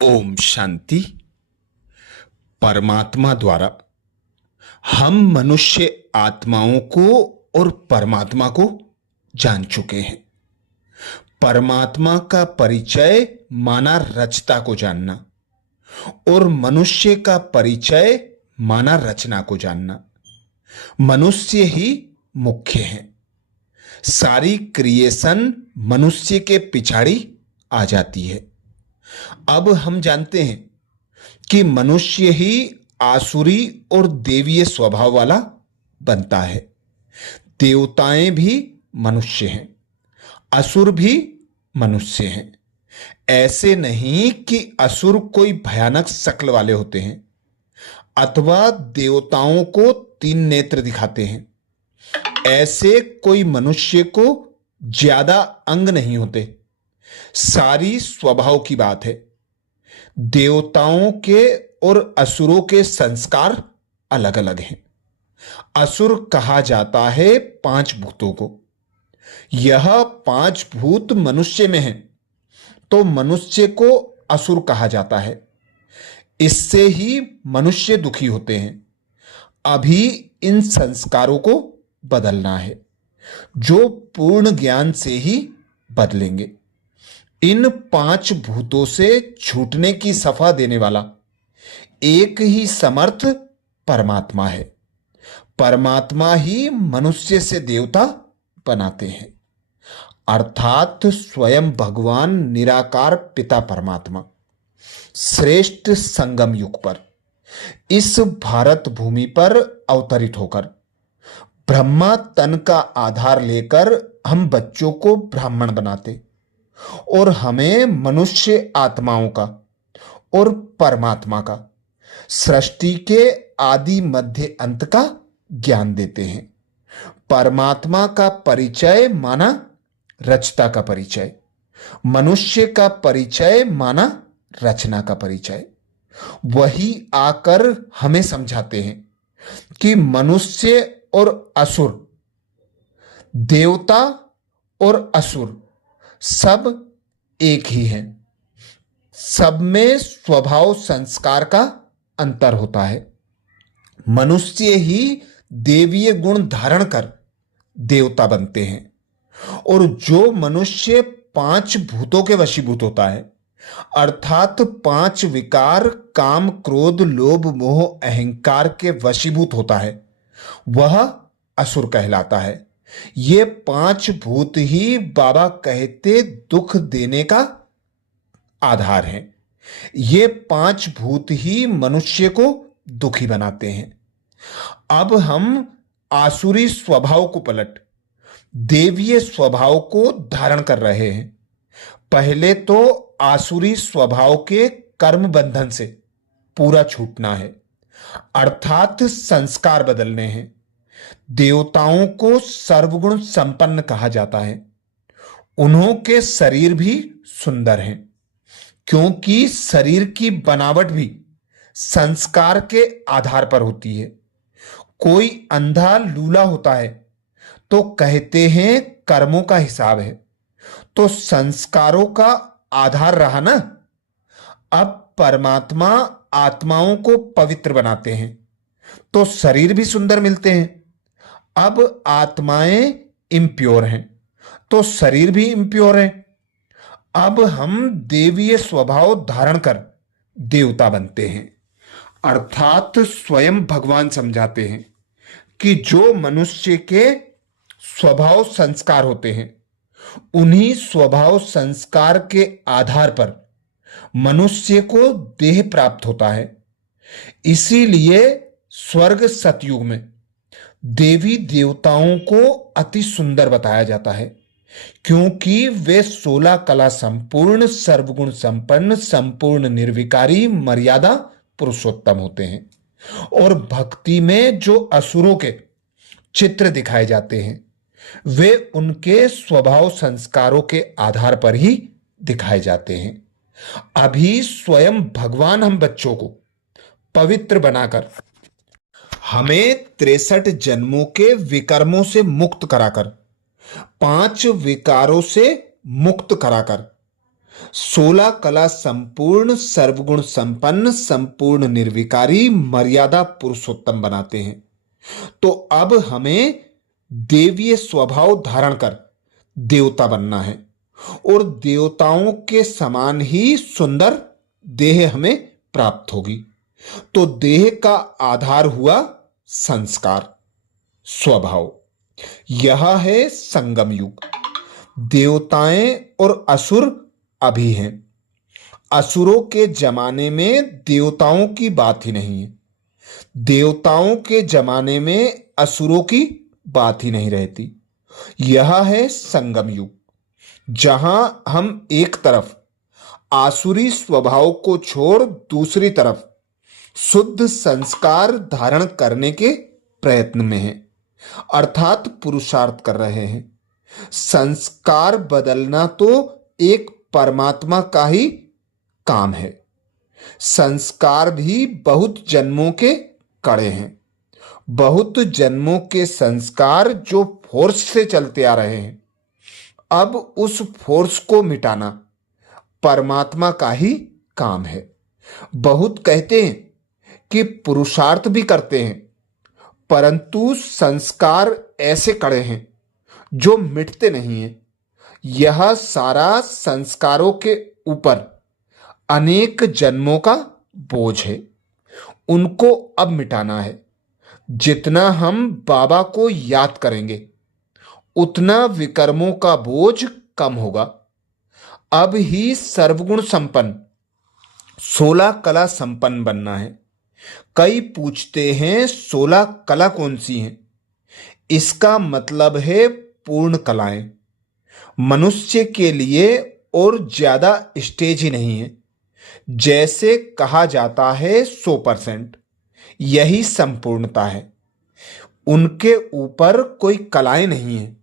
ओम शांति। परमात्मा द्वारा हम मनुष्य आत्माओं को और परमात्मा को जान चुके हैं। परमात्मा का परिचय माना रचता को जानना और मनुष्य का परिचय माना रचना को जानना। मनुष्य ही मुख्य है। सारी क्रिएशन मनुष्य के पिछाड़ी आ जाती है। अब हम जानते हैं कि मनुष्य ही आसुरी और देवीय स्वभाव वाला बनता है। देवताएं भी मनुष्य हैं, असुर भी मनुष्य हैं। ऐसे नहीं कि असुर कोई भयानक शक्ल वाले होते हैं अथवा देवताओं को 3 नेत्र दिखाते हैं। ऐसे कोई मनुष्य को ज्यादा अंग नहीं होते। सारी स्वभाव की बात है। देवताओं के और असुरों के संस्कार अलग अलग हैं। असुर कहा जाता है 5 भूतों को। यह 5 भूत मनुष्य में हैं, तो मनुष्य को असुर कहा जाता है। इससे ही मनुष्य दुखी होते हैं। अभी इन संस्कारों को बदलना है, जो पूर्ण ज्ञान से ही बदलेंगे। इन 5 भूतों से छूटने की सफा देने वाला एक ही समर्थ परमात्मा है। परमात्मा ही मनुष्य से देवता बनाते हैं, अर्थात स्वयं भगवान निराकार पिता परमात्मा श्रेष्ठ संगम युग पर इस भारत भूमि पर अवतरित होकर ब्रह्मा तन का आधार लेकर हम बच्चों को ब्राह्मण बनाते और हमें मनुष्य आत्माओं का और परमात्मा का सृष्टि के आदि मध्य अंत का ज्ञान देते हैं। परमात्मा का परिचय माना रचता का परिचय, मनुष्य का परिचय माना रचना का परिचय। वही आकर हमें समझाते हैं कि मनुष्य और असुर, देवता और असुर सब एक ही हैं। सब में स्वभाव संस्कार का अंतर होता है। मनुष्य ही देवीय गुण धारण कर देवता बनते हैं और जो मनुष्य 5 भूतों के वशीभूत होता है, अर्थात 5 विकार काम क्रोध लोभ मोह अहंकार के वशीभूत होता है, वह असुर कहलाता है। ये 5 भूत ही बाबा कहते दुख देने का आधार हैं। ये 5 भूत ही मनुष्य को दुखी बनाते हैं। अब हम आसुरी स्वभाव को पलट देवीय स्वभाव को धारण कर रहे हैं। पहले तो आसुरी स्वभाव के कर्म बंधन से पूरा छूटना है, अर्थात संस्कार बदलने हैं। देवताओं को सर्वगुण संपन्न कहा जाता है। उन्हों के शरीर भी सुंदर हैं, क्योंकि शरीर की बनावट भी संस्कार के आधार पर होती है। कोई अंधा लूला होता है तो कहते हैं कर्मों का हिसाब है, तो संस्कारों का आधार रहा ना। अब परमात्मा आत्माओं को पवित्र बनाते हैं तो शरीर भी सुंदर मिलते हैं। अब आत्माएं इम्प्योर हैं तो शरीर भी इम्प्योर है। अब हम देवीय स्वभाव धारण कर देवता बनते हैं, अर्थात स्वयं भगवान समझाते हैं कि जो मनुष्य के स्वभाव संस्कार होते हैं, उन्हीं स्वभाव संस्कार के आधार पर मनुष्य को देह प्राप्त होता है। इसीलिए स्वर्ग सतयुग में देवी देवताओं को अति सुंदर बताया जाता है, क्योंकि वे 16 कला संपूर्ण सर्वगुण संपन्न संपूर्ण निर्विकारी मर्यादा पुरुषोत्तम होते हैं। और भक्ति में जो असुरों के चित्र दिखाए जाते हैं, वे उनके स्वभाव संस्कारों के आधार पर ही दिखाए जाते हैं। अभी स्वयं भगवान हम बच्चों को पवित्र बनाकर हमें 63 जन्मों के विकर्मों से मुक्त कराकर 5 विकारों से मुक्त कराकर 16 कला संपूर्ण, सर्वगुण संपन्न, संपूर्ण निर्विकारी, मर्यादा पुरुषोत्तम बनाते हैं। तो अब हमें देवीय स्वभाव धारण कर देवता बनना है और देवताओं के समान ही सुंदर देह हमें प्राप्त होगी। तो देह का आधार हुआ संस्कार, स्वभाव। यह है संगम युग। देवताएं और असुर अभी हैं। असुरों के जमाने में देवताओं की बात ही नहीं है। देवताओं के जमाने में असुरों की बात ही नहीं रहती। यह है संगम युग, जहां हम एक तरफ आसुरी स्वभाव को छोड़ दूसरी तरफ शुद्ध संस्कार धारण करने के प्रयत्न में हैं, अर्थात पुरुषार्थ कर रहे हैं। संस्कार बदलना तो एक परमात्मा का ही काम है। संस्कार भी बहुत जन्मों के कड़े हैं। बहुत जन्मों के संस्कार जो फोर्स से चलते आ रहे हैं, अब उस फोर्स को मिटाना परमात्मा का ही काम है। बहुत कहते हैं कि पुरुषार्थ भी करते हैं, परंतु संस्कार ऐसे कड़े हैं जो मिटते नहीं हैं। यह सारा संस्कारों के ऊपर अनेक जन्मों का बोझ है। उनको अब मिटाना है। जितना हम बाबा को याद करेंगे, उतना विकर्मों का बोझ कम होगा। अब ही सर्वगुण संपन्न, 16 कला संपन्न बनना है। कई पूछते हैं 16 कला कौन सी हैं? इसका मतलब है पूर्ण कलाएं। मनुष्य के लिए और ज्यादा स्टेज ही नहीं है। जैसे कहा जाता है 100%, यही संपूर्णता है। उनके ऊपर कोई कलाएं नहीं है,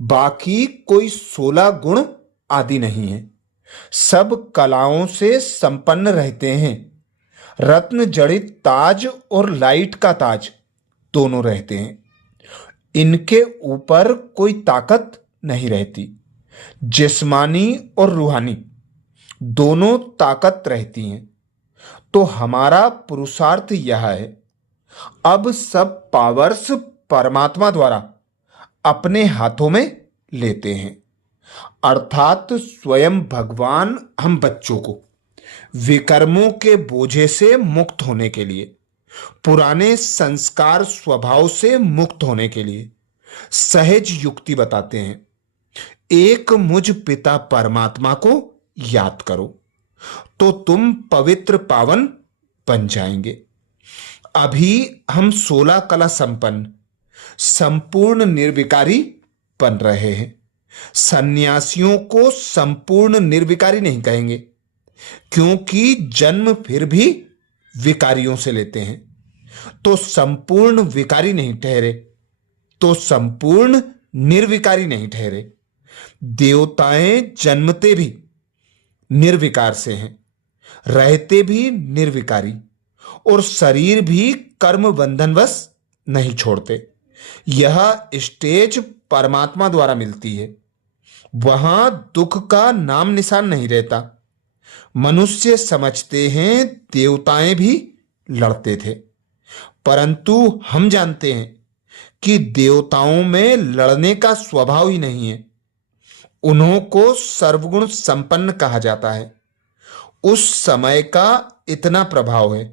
बाकी कोई 16 गुण आदि नहीं है। सब कलाओं से संपन्न रहते हैं। रत्न जड़ित ताज और लाइट का ताज दोनों रहते हैं। इनके ऊपर कोई ताकत नहीं रहती। जिस्मानी और रूहानी दोनों ताकत रहती हैं। तो हमारा पुरुषार्थ यह है, अब सब पावर्स परमात्मा द्वारा अपने हाथों में लेते हैं। अर्थात स्वयं भगवान हम बच्चों को विकर्मों के बोझे से मुक्त होने के लिए, पुराने संस्कार स्वभाव से मुक्त होने के लिए सहज युक्ति बताते हैं। एक मुझ पिता परमात्मा को याद करो तो तुम पवित्र पावन बन जाएंगे। अभी हम 16 कला संपन्न, संपूर्ण निर्विकारी बन रहे हैं। सन्यासियों को संपूर्ण निर्विकारी नहीं कहेंगे, क्योंकि जन्म फिर भी विकारियों से लेते हैं। तो संपूर्ण विकारी नहीं ठहरे, तो संपूर्ण निर्विकारी नहीं ठहरे। देवताएं जन्मते भी निर्विकार से हैं, रहते भी निर्विकारी, और शरीर भी कर्म बंधनवश नहीं छोड़ते। यह स्टेज परमात्मा द्वारा मिलती है। वहां दुख का नाम निशान नहीं रहता। मनुष्य समझते हैं देवताएं भी लड़ते थे, परंतु हम जानते हैं कि देवताओं में लड़ने का स्वभाव ही नहीं है। उन्हों को सर्वगुण संपन्न कहा जाता है। उस समय का इतना प्रभाव है।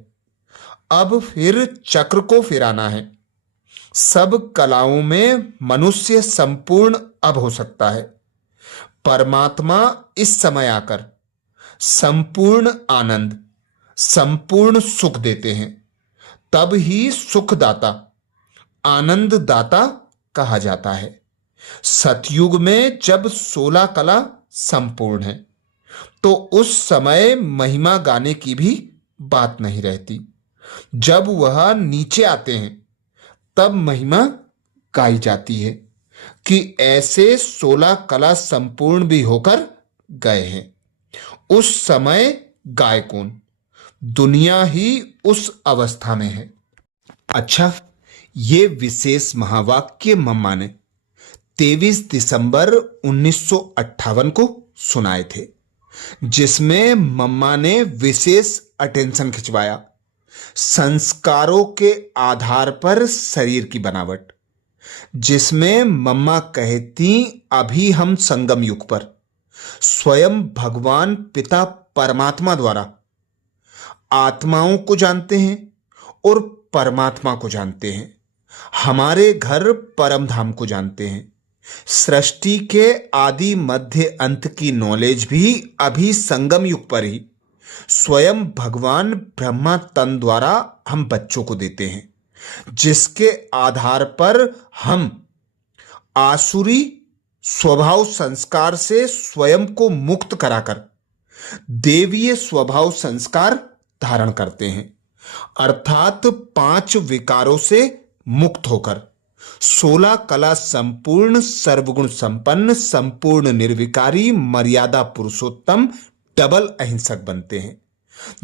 अब फिर चक्र को फिराना है। सब कलाओं में मनुष्य संपूर्ण अब हो सकता है। परमात्मा इस समय आकर संपूर्ण आनंद, संपूर्ण सुख देते हैं। तब ही सुखदाता, आनंददाता कहा जाता है। सतयुग में जब 16 कला संपूर्ण है, तो उस समय महिमा गाने की भी बात नहीं रहती। जब वह नीचे आते हैं, तब महिमा गाई जाती है कि ऐसे 16 कला संपूर्ण भी होकर गए हैं। उस समय गाय कौन? दुनिया ही उस अवस्था में है। अच्छा, ये विशेष महावाक्य मम्मा ने 23 दिसंबर 1958 को सुनाए थे। जिसमें मम्मा ने विशेष अटेंशन खिंचवाया। संस्कारों के आधार पर शरीर की बनावट, जिसमें मम्मा कहती अभी हम संगम युग पर स्वयं भगवान पिता परमात्मा द्वारा आत्माओं को जानते हैं और परमात्मा को जानते हैं, हमारे घर परम धाम को जानते हैं। सृष्टि के आदि मध्य अंत की नॉलेज भी अभी संगम युग पर ही स्वयं भगवान ब्रह्मा तन द्वारा हम बच्चों को देते हैं, जिसके आधार पर हम आसुरी स्वभाव संस्कार से स्वयं को मुक्त कराकर देवीय स्वभाव संस्कार धारण करते हैं, अर्थात 5 विकारों से मुक्त होकर 16 कला संपूर्ण, सर्वगुण संपन्न, संपूर्ण निर्विकारी, मर्यादा पुरुषोत्तम, डबल अहिंसक बनते हैं,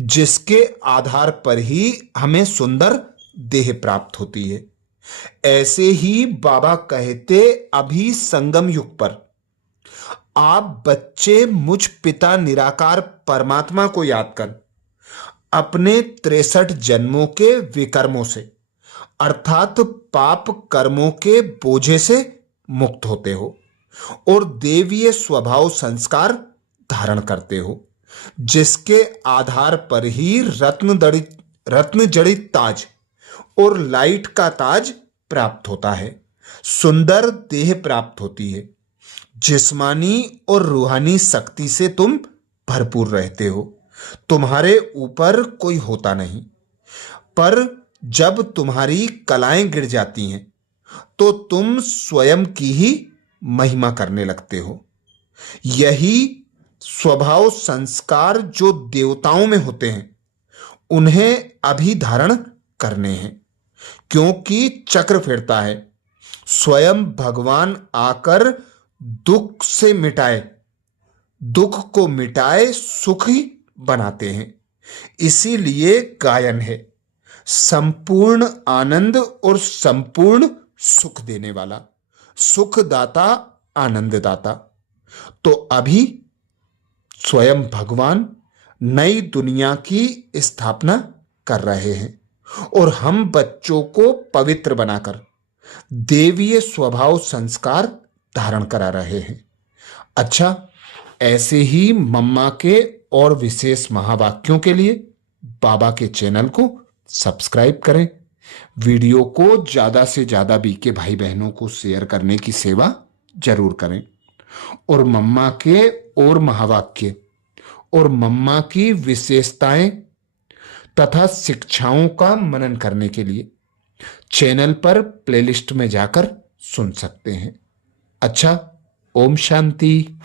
जिसके आधार पर ही हमें सुंदर देह प्राप्त होती है। ऐसे ही बाबा कहते अभी संगम युग पर आप बच्चे मुझ पिता निराकार परमात्मा को याद कर अपने 63 जन्मों के विकर्मों से अर्थात पाप कर्मों के बोझे से मुक्त होते हो और देवीय स्वभाव संस्कार धारण करते हो, जिसके आधार पर ही रत्न जड़ित ताज और लाइट का ताज प्राप्त होता है, सुंदर देह प्राप्त होती है, जिस्मानी और रूहानी शक्ति से तुम भरपूर रहते हो। तुम्हारे ऊपर कोई होता नहीं, पर जब तुम्हारी कलाएं गिर जाती हैं तो तुम स्वयं की ही महिमा करने लगते हो। यही स्वभाव संस्कार जो देवताओं में होते हैं उन्हें अभी धारण करने हैं, क्योंकि चक्र फिरता है। स्वयं भगवान आकर दुख से मिटाए, दुख को मिटाए सुखी बनाते हैं। इसीलिए गायन है संपूर्ण आनंद और संपूर्ण सुख देने वाला, सुखदाता, आनंददाता। तो अभी स्वयं भगवान नई दुनिया की स्थापना कर रहे हैं और हम बच्चों को पवित्र बनाकर देवीय स्वभाव संस्कार धारण करा रहे हैं। अच्छा, ऐसे ही मम्मा के और विशेष महावाक्यों के लिए बाबा के चैनल को सब्सक्राइब करें, वीडियो को ज़्यादा से ज़्यादा बीके भाई बहनों को शेयर करने की सेवा जरूर करें और मम्मा के और महावाक्य और मम्मा की विशेषताएं तथा शिक्षाओं का मनन करने के लिए चैनल पर प्लेलिस्ट में जाकर सुन सकते हैं। अच्छा, ओम शांति।